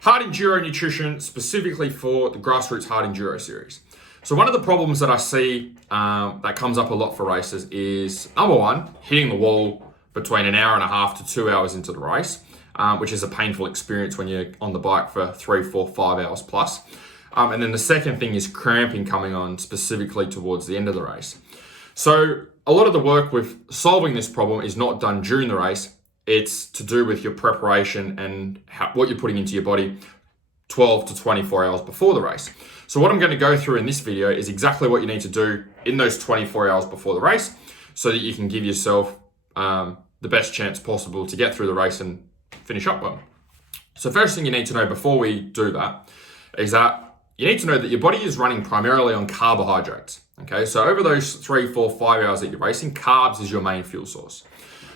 hard enduro nutrition specifically for the Grassroots Hard Enduro series. So one of the problems that I see that comes up a lot for racers is, number one, hitting the wall between an hour and a half to 2 hours into the race, which is a painful experience when you're on the bike for 3, 4, 5 hours plus. And then the second thing is cramping coming on specifically towards the end of the race. So a lot of the work with solving this problem is not done during the race. It's to do with your preparation and what you're putting into your body 12 to 24 hours before the race. So what I'm going to go through in this video is exactly what you need to do in those 24 hours before the race so that you can give yourself the best chance possible to get through the race and finish up well. So first thing you need to know before we do that is that you need to know that your body is running primarily on carbohydrates. Okay, so over those 3, 4, 5 hours that you're racing, carbs is your main fuel source.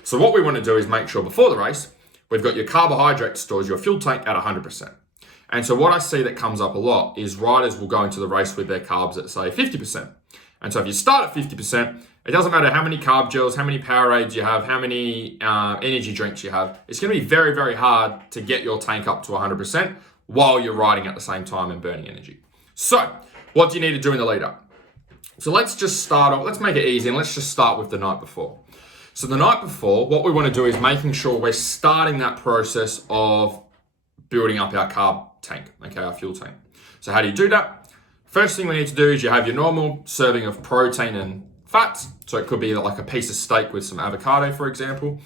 So what we want to do is make sure before the race, we've got your carbohydrate stores, your fuel tank at 100%. And so what I see that comes up a lot is riders will go into the race with their carbs at say 50%. And so if you start at 50%, it doesn't matter how many carb gels, how many Powerades you have, how many energy drinks you have. It's going to be very, very hard to get your tank up to 100% while you're riding at the same time and burning energy. So what do you need to do in the lead up? So let's just start off, let's make it easy and let's just start with the night before. So the night before, what we want to do is making sure we're starting that process of building up our carb tank, okay, our fuel tank. So how do you do that? First thing we need to do is you have your normal serving of protein and fats. So it could be like a piece of steak with some avocado, for example.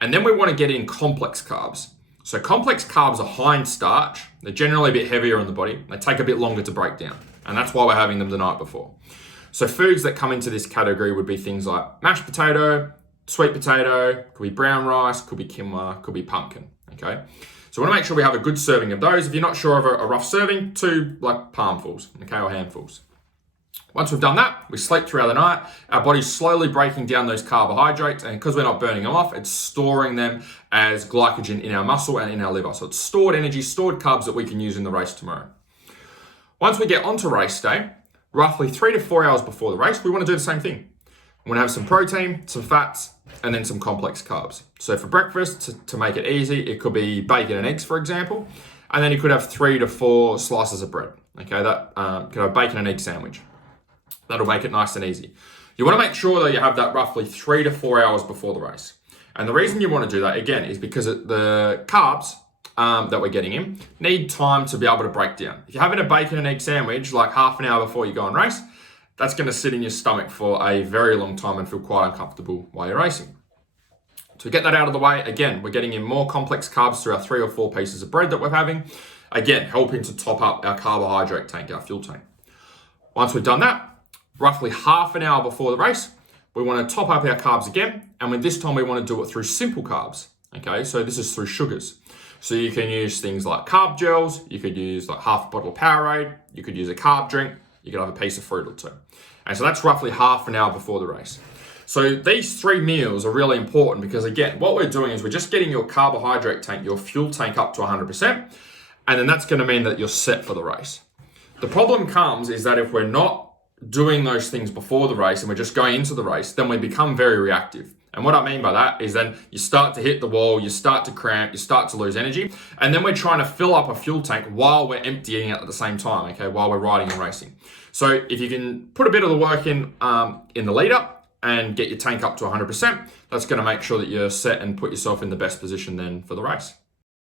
And then we want to get in complex carbs. So complex carbs are high in starch. They're generally a bit heavier on the body. They take a bit longer to break down. And that's why we're having them the night before. So foods that come into this category would be things like mashed potato, sweet potato, could be brown rice, could be quinoa, could be pumpkin, okay? So we want to make sure we have a good serving of those. If you're not sure of a rough serving, 2 like palmfuls, okay, or handfuls. Once we've done that, we sleep throughout the night. Our body's slowly breaking down those carbohydrates, and because we're not burning them off, it's storing them as glycogen in our muscle and in our liver. So it's stored energy, stored carbs that we can use in the race tomorrow. Once we get onto race day, roughly 3 to 4 hours before the race, we want to do the same thing. We want to have some protein, some fats, and then some complex carbs. So for breakfast, to make it easy, it could be bacon and eggs, for example. And then you could have 3 to 4 slices of bread. Okay, that could have a bacon and egg sandwich. That'll make it nice and easy. You want to make sure that you have that roughly 3 to 4 hours before the race. And the reason you want to do that, again, is because the carbs that we're getting in need time to be able to break down. If you're having a bacon and egg sandwich like half an hour before you go and race, that's going to sit in your stomach for a very long time and feel quite uncomfortable while you're racing. To get that out of the way, again, we're getting in more complex carbs through our 3 or 4 pieces of bread that we're having. Again, helping to top up our carbohydrate tank, our fuel tank. Once we've done that, roughly half an hour before the race, we want to top up our carbs again. And with this time, we want to do it through simple carbs. Okay, so this is through sugars. So you can use things like carb gels. You could use like half a bottle of Powerade. You could use a carb drink. You could have a piece of fruit or 2. And so that's roughly half an hour before the race. So these 3 meals are really important because again, what we're doing is we're just getting your carbohydrate tank, your fuel tank up to 100%. And then that's going to mean that you're set for the race. The problem comes is that if we're not doing those things before the race and we're just going into the race, then we become very reactive. And what I mean by that is then you start to hit the wall, you start to cramp, you start to lose energy, and then we're trying to fill up a fuel tank while we're emptying it at the same time, okay, while we're riding and racing. So if you can put a bit of the work in the lead up and get your tank up to 100%, that's going to make sure that you're set and put yourself in the best position then for the race.